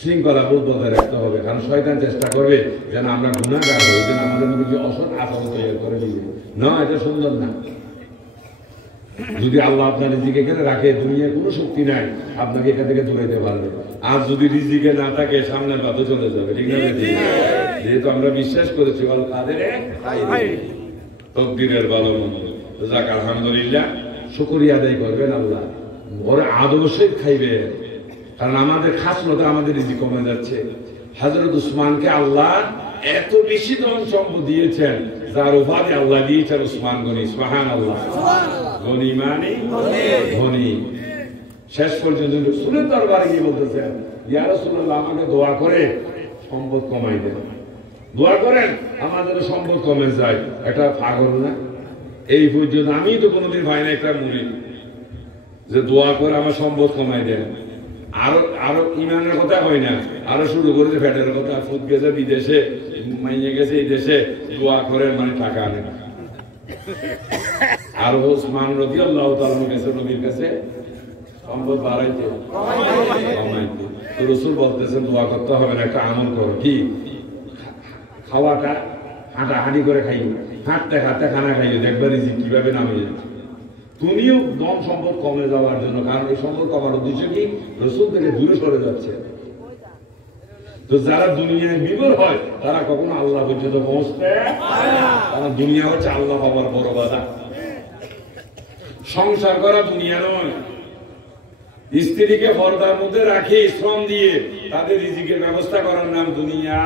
শৃঙ্খলাবোধ বজায় রাখতে হবে, কারণ শয়তান চেষ্টা করবে যেন আমরা গুনাহগার হই, যেন আমাদের মধ্যে কি অসৎ আচরণ তৈরি করে দিবে। না, এটা সুন্দর না। যদি আল্লাহ আপনার রিজিক এখানে রাখে, দুনিয়ার কোনো শক্তি নাই আপনাকে এখান থেকে দূরাইতে পারবে। আর যদি রিজিকে না থাকে, সামনের বাধা চলে যাবে। ঠিক না? যেহেতু আমরা বিশ্বাস করেছি তকদিরের ভালো মন্দ, যাক আলহামদুলিল্লাহ, শুকরিয়া আদায় করবেন আল্লাহ। ওরা আদর্শে খাইবে, কারণ আমাদের খাসলতা আমাদের রিজিক কমে যাচ্ছে। হযরত উসমানকে আল্লাহ এত বেশি ধন সম্পদ দিয়েছেন, যার উপাধি আল্লাহ দিয়েছেন উসমান গনি। সুবহানাল্লাহ। গনি মানে ধনী। শেষ পর্যন্ত রাসূলের দরবারে গিয়ে বলতেছেন, ইয়া রাসূলুল্লাহ, আমাকে দোয়া করে সম্পদ কমাই দেন, দোয়া করেন আমাদের সম্পদ কমে যায়। এটা পাগল না? এই পর্যন্ত আমি তো কোনোদিন ভাই না একটা মুরিদ যে দোয়া করে আমার সম্পদ কমাই দেন। আরো ইমানের কথা হয় না, আরো শুরু করেছে ফ্যাটের কথা। ফুট গেছে বিদেশে, মাইনে গেছে এই দেশে, দোয়া করেন মানে টাকা আনে। আর ওসমান রাদিয়াল্লাহু তাআলা কাছে, নবীর কাছে সম্পদ বাড়াইতে কমাইতে। তো রাসূল বলতেছেন দোয়া করতে হবে না, একটা আমল করো। কি? খাওয়াটা হাঁটাহাঁটি করে খাইও, হাঁটতে হাঁটতে খানা খাইও, দেখবে রিজিক কিভাবে নামে যাচ্ছে। তুমিও ধন সম্পদ কমে যাওয়ার জন্য, কারণ এই সম্পদ কমার উদ্দেশ্য কি? রাসূল থেকে দূরে সরে যাচ্ছে। তো যারা দুনিয়ায় বিবর হয়, তারা কখনো আল্লাহ পর্যন্ত পৌঁছতে পারে না। কারণ দুনিয়া হচ্ছে আল্লাহ পাবার বড় বাধা। সংসার করা দুনিয়া নয়। স্ত্রীকে পর্দার মধ্যে রাখি শ্রম দিয়ে তাদের রিজিকের ব্যবস্থা করার নাম দুনিয়া।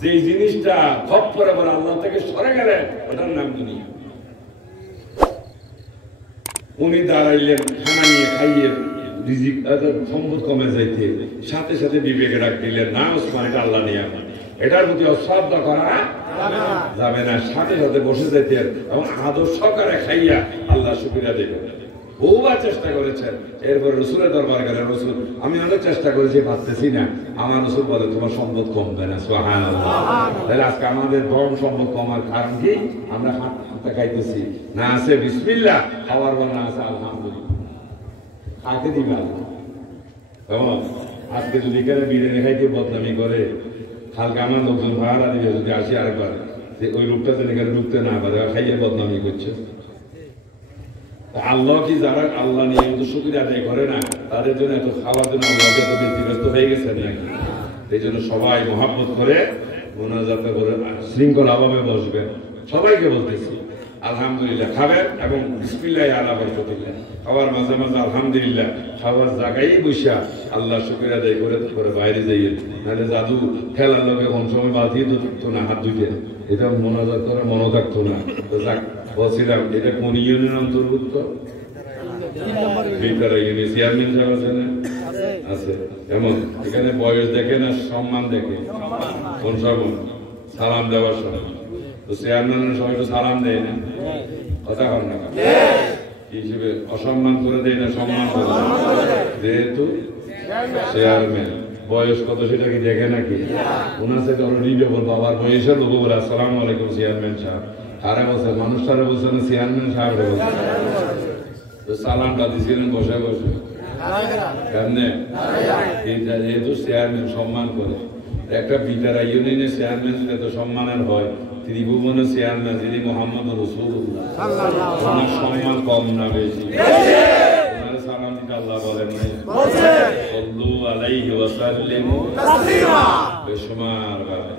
যে জিনিসটা খপ করে আবার আল্লাহ থেকে সরে গেলে, ওটার নাম দুনিয়া। উনি দাঁড়াইলেন, খানা নিয়ে খাইয়ে রিজিক সম্পদ কমে যাইতে, সাথে সাথে বিবেকে ডাক দিলেন, না ওসমান, এটা আল্লাহ নিয়ে এটার প্রতি অশ্রদ্ধা করা যাবে না। সাথে সাথে বসে যাইতেন এবং আদর সহকারে খাইয়া আল্লাহ শুকরিয়া দিবেন। বহুবার চেষ্টা করেছেন। এরপরে রাসূলের দরবারে গেলেন, রাসূল, আমি অনেক চেষ্টা করেছি, পারতেছি না। আমার রাসূল বলে, তোমার সম্পদ কমবে না। সুবহানাল্লাহ। তাহলে আজকে আমাদের ধন সম্পদ কমার কারণ কি? আমরা হাতে খাইতেছি, না আছে বিসমিল্লাহ, খাওয়ার পর না আছে আলহামদুলিল্লাহ। খাইতে দিবা কেমন? আজকে যদি এখানে বিরিয়ানি খাইতে বদনামি করে, কালকে আমার লোকজন ভাড়া দিবে যদি আসি আরেকবার, যে ওই লোকটা যেন এখানে ঢুকতে না পারে, খাইয়ে বদনামি করছে। আল্লাহ কি যারা আল্লাহ নিয়ে শুকরিয়া আদায় করে না, তাদের জন্য এত খাওয়ার জন্য আল্লাহ এত ব্যতিব্যস্ত হয়ে গেছে নাকি? এই জন্য সবাই মহাব্বত করে মোনাজাত করে শৃঙ্খলাভাবে বসবেন। সবাইকে বলতেছি আলহামদুলিল্লাহ খাবেন এবং বিসমিল্লাহ আলা বরকতিল্লাহ। খাওয়ার মাঝে মাঝে আলহামদুলিল্লাহ, খাওয়ার জায়গায় বসা আল্লাহ শুকরিয়া আদায় করে বাইরে যাইয়ে, নাহলে জাদু খেলার লোকে কোন সময় বাঁধিয়ে তো থাকতো না, হাত ধুইতে, এটা মোনাজাত করে মনে থাকতো না। তো যাক, বলছিলাম এটা কোন ইউনিয়নের অন্তর্ভুক্ত? চেয়ারম্যান সাহেব আছে না? আছে। এমন এখানে বয়স দেখে না সম্মান দেখে? কোন সময়? সালাম দেওয়ার সময়। তো চেয়ারম্যানের সবাই তো সালাম দেয় না, কথা কর না হিসেবে অসম্মান করে দেয় না, সম্মান করে। যেহেতু চেয়ারম্যান বয়স কত সেটা কি দেখে নাকি? ওনার সাথে অলরেডি বাবার বয়সের লোক বলে আসসালামু আলাইকুম চেয়ারম্যান সাহেব। আরে বলছে মানুষটারে বলছে না, চেয়ারম্যান সাহেব বলছে। তো সালামটা দিছিলেন বসে বসে, কেমনে? যেহেতু চেয়ারম্যান সম্মান করে। একটা বিটারা ইউনিয়নের চেয়ারম্যান যদি এত সম্মানের হয়, ত্রিভুবনের চেয়ারম্যান যিনি মুহাম্মদ রাসূলুল্লাহ, ওনার সম্মান কম না বেশি? ওনার সালাম দিতে আল্লাহ বলেন নাই? সাল্লু আলাইহি ওয়া সাল্লিমু তাসলিমা। বেশমার ভাবে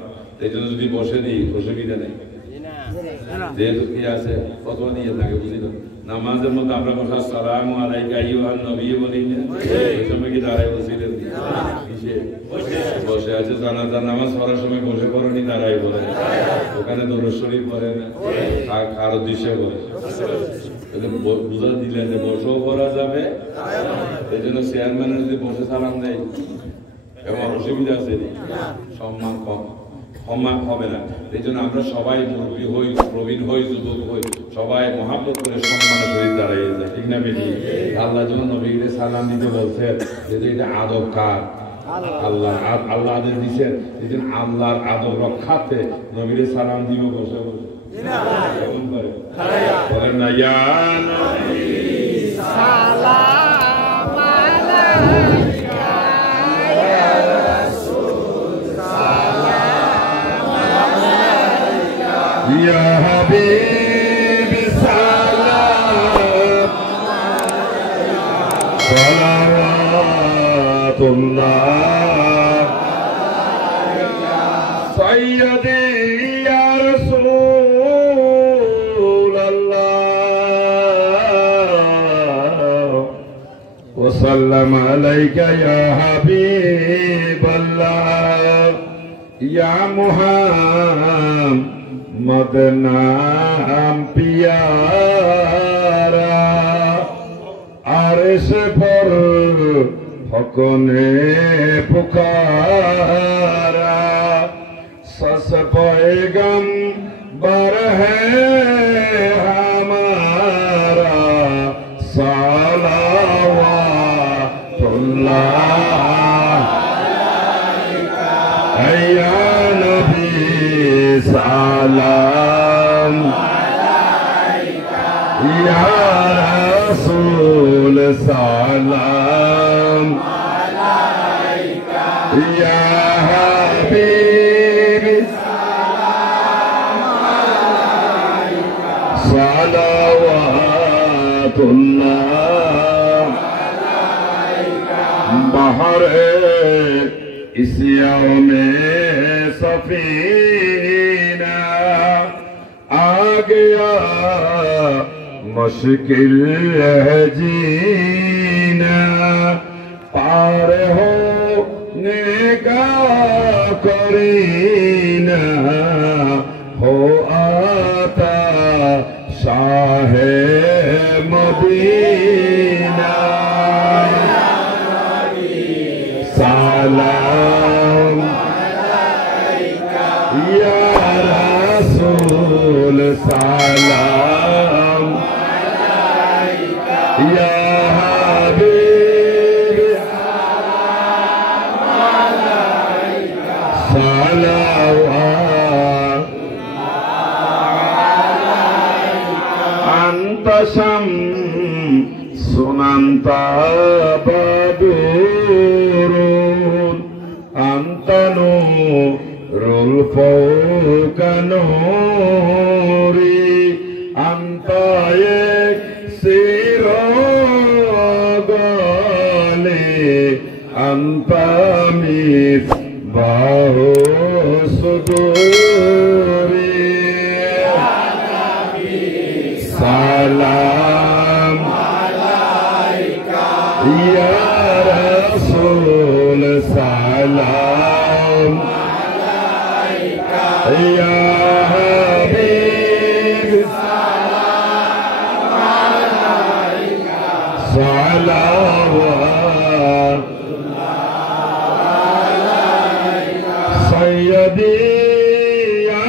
এই জন্য যদি বসে দিই, অসুবিধা নেই। যেহেতু কি আছে ফতোয়া দিয়ে থাকে, বুঝিল? নামাজের মধ্যে আমরা বসে আসসালামু আলাইকা আইয়ুহান নবী বলি না, এই সময় কি দাঁড়ায় বসিলেন? বসে আছে। জানাজার নামাজ পড়ার সময় বসে পড়েনি, দাঁড়াই বলে। ওখানে দরুদ শরীফ পড়ে না, কার উদ্দেশ্যে বলে? বুঝা দিলেন যে বসেও পড়া যাবে। এই জন্য চেয়ারম্যানের যদি বসে সালাম দেয়, এমন অসুবিধা আছে? সম্মান কম হবে না। এই জন্য আমরা সবাই মুরব্বী হই, প্রবীণ হই, যুবক হই, সবাই মহাব্বত করে সম্মানের সহিত দাঁড়িয়ে যায়। ঠিক না বেশি? আল্লাহ যখন নবীকে সালাম দিতে বলছে, যেহেতু এটা আদব কার? আল্লাহ আদেশ দিচ্ছেন। এই জন্য আল্লাহর আদব রক্ষার্থে নবীরে সালাম দিব বসে বসে। কেমন করে বলেন না? ইয়া নবী সালাম আলাইকা সালাওয়াতুল্লাহ সাইয়্যিদি ইয়া রাসূলাল্লাহ ওয়া সাল্লামা আলাইকা ইয়া হাবিবাল্লাহ ইয়া মুহাম্মদ নাম পিয়ারা আরশ पर हकने पुकारा सस पैगंबर है हमारा सलावतुल्लाह या नबी सलाम या रसूल सलाम या हबीब सलावतुल्लाह बहर इस यौमे सफीना आ गया मुश्किल है जीना पार होने का करीना हो आता शाहे मदीना सलाम या रसूल सलाम या हबीब सलावत अंत शम्sun anta badurun anta nurul fawqa nuri anta anta misbahu suduri salam alaika ya rasul salam alaika ya habib salam alaika salawat sayyidi ya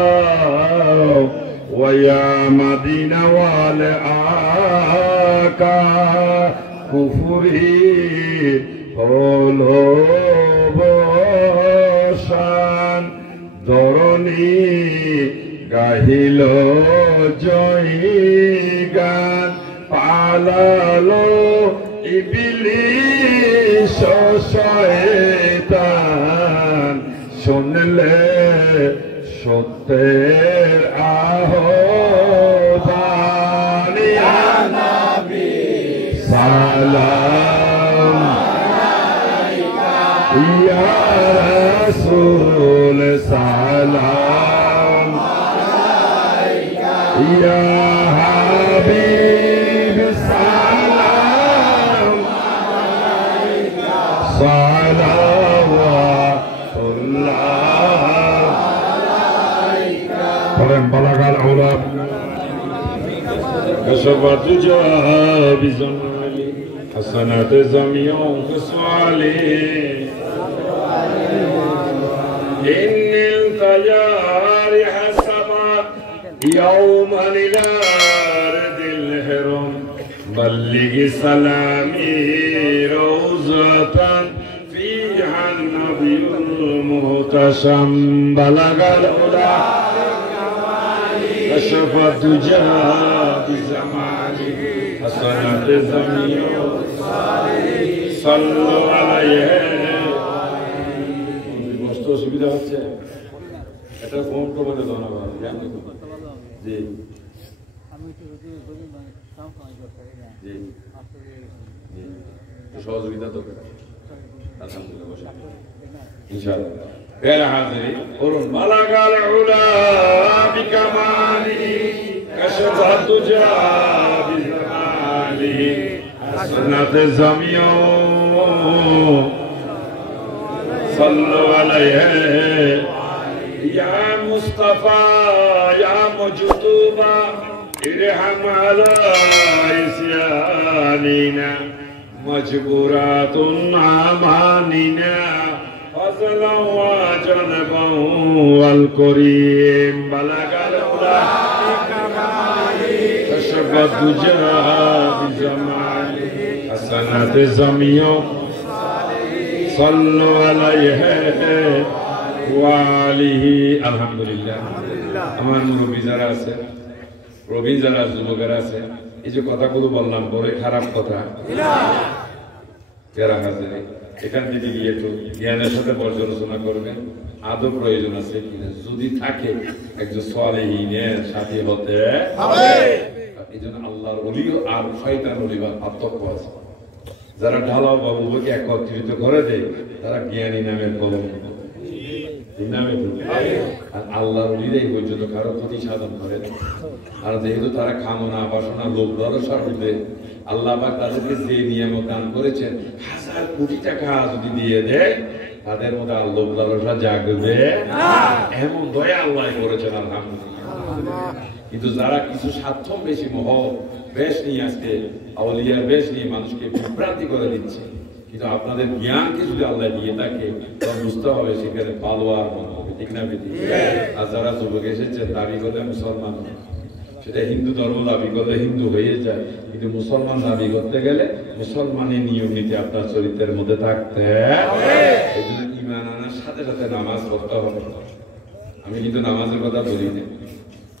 Rasulallah wa ya Madina wal aka kufuri holo boshan doroni gahilo joigan palalo ইবলিশ শয়তান শুনলে সত্যের আহ্বান ইয়া নবী সালাম আলাইকা ইয়া রাসূল সালাম আলাইকা ইয়া হাবিব بلغ العلا كشف الدجى بزمالي حسنات زميع خصالي إن القيار حسبت يوما إلى أرض الهرم بلغ سلامي روزة فيها النبي المهتشم بلغ العلا كشف الدجى بزمالي حسنات زميع صلوا عليه কষ্ট অসুবিধা হচ্ছে এটা ফোন করে দাও না জি সহযোগিতা তো আলহামদুলিল্লাহ ইনশাআল্লাহ غير حاضرين قرن بلغ العلا بكماله كشف الدجى بجماله حسنت الزميع صلوا عليه يا مصطفى يا مجتبى ارحم على عصياننا مجبورات أماننا فضلا وجنبا والكريم بلغ العلا كشف الدجى بجماله حسنات الزميع صلوا عليه وآله الحمد لله আমার মুরব্বী যারা আছে প্রবীণ যারা যুবকেরা আছে এই যে কথাগুলো বললাম বড় খারাপ কথা যারা হাজির এখান থেকে গিয়ে একটু জ্ঞানের সাথে পর্যালোচনা করবেন আদৌ প্রয়োজন আছে কিনা যদি থাকে একজন সালেহীনের সাথী হতে হবে এই জন্য আল্লাহর ওলি আর শয়তান ওলি বা পার্থক্য আছে যারা ঢালাও বাবুকে একত্রিত করে দেয় তারা জ্ঞানী নামের কলম আর আল্লাহর ওলিরাই পর্যন্ত কারো ক্ষতি সাধন করে আর যেহেতু তারা কামনা বাসনা লোভ লালসার মধ্যে আল্লাহ পাক তাদেরকে যে নিয়ামত দান করেছেন 1000 কোটি টাকা যদি দিয়ে দেয় তাদের মধ্যে লোভ লালসা জাগবে এমন দয়া আল্লাহ করেছেন আলহামদুলিল্লাহ কিন্তু যারা কিছু স্বার্থ বেশি মোহ বেশ নিয়ে আজকে আউলিয়ার বেশ নিয়ে মানুষকে বিভ্রান্তি করে দিচ্ছে কিন্তু আপনাদের জ্ঞানকে যদি আল্লাহ দিয়ে থাকে তখন বুঝতে হবে সেখানে পালোয়ার মনে হবে ঠিক না বেটি আর যারা যুবক এসেছেন দাবি করলে মুসলমান সেটা হিন্দু ধর্ম দাবি করলে হিন্দু হয়ে যায় কিন্তু মুসলমান দাবি করতে গেলে মুসলমানের নিয়ম নীতি আপনার চরিত্রের মধ্যে থাকতে এই জন্য ঈমান আনার সাথে সাথে নামাজ পড়তে হবে আমি কিন্তু নামাজের কথা বলি না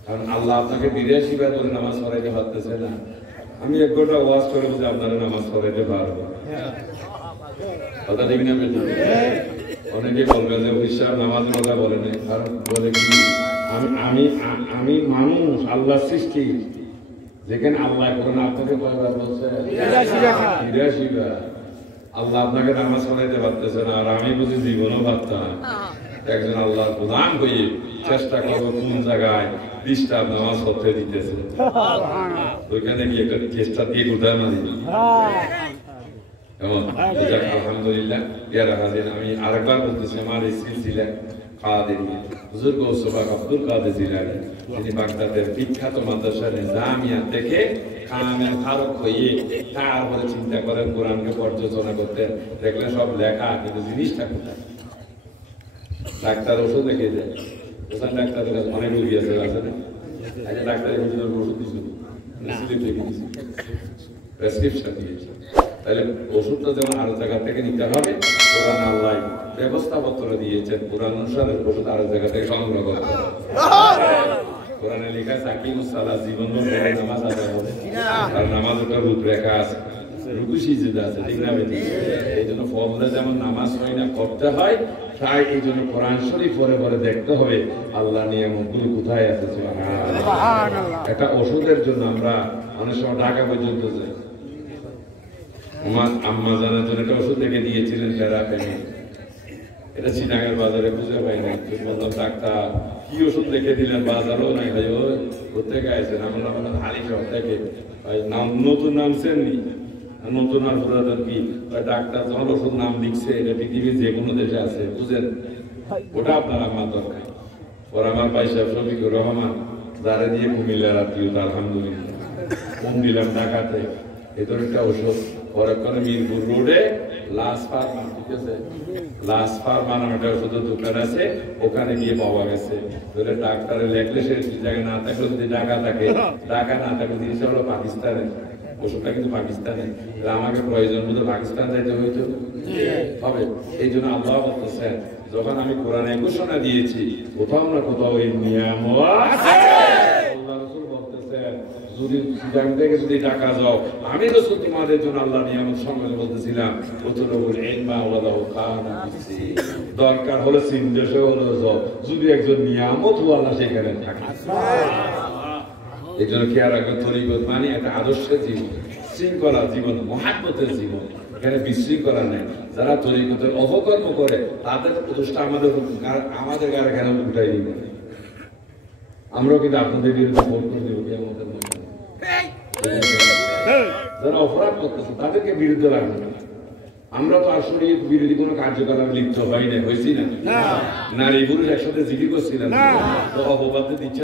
কারণ আল্লাহ আপনাকে 82 বার করে নামাজ পড়াইতে পারতেছে না আমি এক ঘন্টা ওয়াজ করে বুঝে আপনারা নামাজ পড়াইতে পারবো কথা ঠিক না বেটি অনেকে বলবেন যে বিশ্বাস নামাজের কথা বলেন কারণ বলে কি আমি মানুষ আল্লাহ সৃষ্টি যেখানে আল্লাহ করেন আপনাকে কয়বার বলছে 82 বার আল্লাহ আপনাকে নামাজ পড়াইতে পারতেছে না আর আমি বুঝি জীবনও পারতাম একজন আল্লাহর গোলাম হয়ে চেষ্টা করবো কোন জায়গায় 20টা নামাজ পড়তে দিতেছে ওইখানে গিয়ে একটা চেষ্টা দিয়ে কোথায় মারি আলহামদুলিল্লাহ ইয়ারা হাজির আমি আরেকবার বলতেছি আমার এই সিলসিলা কাদেরিয়া হুজুর গৌস বাগ আব্দুল কাদের জিলানী তিনি বাগদাদের বিখ্যাত মাদ্রাসা নিজামিয়া থেকে কামেল ফারুক হয়ে তারপরে চিন্তা করেন কোরআনকে পর্যালোচনা করতে দেখলেন সব লেখা কিন্তু জিনিসটা কোথায় ডাক্তার ওষুধ দেখে যায় ওষুধ ডাক্তারের কাছে অনেক রোগী আছে না আচ্ছা ডাক্তারের ওষুধ দিয়েছিল স্লিপ লিখে দিয়েছিল প্রেসক্রিপশন দিয়েছে তাহলে ওষুধটা যেমন আরো জায়গা থেকে নিতে হবে কোরআন আল্লাহ ব্যবস্থাপত্র দিয়েছেন কোরআন অনুসারে ওষুধ আরো জায়গা থেকে সংগ্রহ করতে হবে কোরআনে লেখা আছে আকিমুস সালাত জীবন নামাজ আদায় হবে আর নামাজ একটা রূপরেখা আছে রুকু সিজদা আছে ঠিক না বেটি এই জন্য ফরজে যেমন নামাজ হয় না করতে হয় তাই এই জন্য কোরআন শরীফ পরে পরে দেখতে হবে আল্লাহ নিয়ামতগুলো কোথায় আছে সুবহানাল্লাহ একটা ওষুধের জন্য আমরা অনেক সময় ঢাকা পর্যন্ত যাই আমার আম্মা জানার জন্য একটা ওষুধ লিখে দিয়েছিলেন প্যারাপেনি এটা চিটাগাঙ্গের বাজারে খুঁজে পাই না বললাম ডাক্তার কি ওষুধ লিখে দিলেন বাজারও নাই ভাই ওই কোথেকে আইছেন আমরা বললাম হালি শহর থেকে ভাই নাম নতুন নামছেন নি নতুন আর পুরাতন কি ডাক্তার যখন ওষুধ নাম লিখছে এটা পৃথিবীর যে কোনো দেশে আছে বুঝেন ওটা আপনার আমার দরকার ওর আমার ভাই সাহেব শফিকুর রহমান যারা দিয়ে কুমিল্লার আত্মীয়তা আলহামদুলিল্লাহ ফোন দিলাম ঢাকাতে এদের একটা ওষুধ পরক্ষণে মিরপুর রোডে লাস ফার্মা ঠিক আছে লাস ফার্মা নামে একটা ওষুধের দোকান আছে ওখানে গিয়ে পাওয়া গেছে তাহলে ডাক্তারে লেখলে সে জায়গায় না থাকলে যদি ঢাকা থাকে ঢাকা না থাকলে জিনিসটা হলো পাকিস্তানে ওষুধটা কিন্তু পাকিস্তানে আমাকে প্রয়োজন মতো পাকিস্তান যাইতে হইতো হবে এই জন্য আল্লাহ বলতেছেন যখন আমি কোরআনে ঘোষণা দিয়েছি কোথাও না কোথাও এই নিয়ামত আছে আল্লাহ রাসূল বলতেছেন যদি সুদান থেকে যদি টাকা যাও আমি রাসূল তোমাদের জন্য আল্লাহ নিয়ামত সম্পর্কে বলতেছিলাম উতলুল ইলমা ওয়ালাউ কানা বিসি দরকার হলে সিনদেশে হলো যদি একজন নিয়ামত আল্লাহ সেখানে থাকে এই জন্য খেয়াল রাখবেন তরিকত মানে একটা আদর্শের জীবন, শৃঙ্খলা জীবন, মহাব্বতের জীবন। এখানে বিশৃঙ্খলা নেই। যারা তরিকতের অপকর্ম করে তাদের প্রতিষ্ঠা আমাদের গায়ে এখানে উঠাই দিবে। আমরাও কিন্তু আপনাদের বিরুদ্ধে ভোট করে দেবো আমাদের মধ্যে। যারা অপরাধ করতেছে তাদেরকে বিরুদ্ধে রাখবে না। আমরা তো আসলে বিরোধী কোনো কার্যকলাপ লিপ্ত হই না, হয়েছি না? নারী পুরুষ একসাথে জিকির করছিলাম, তো অপবাদ দিচ্ছে।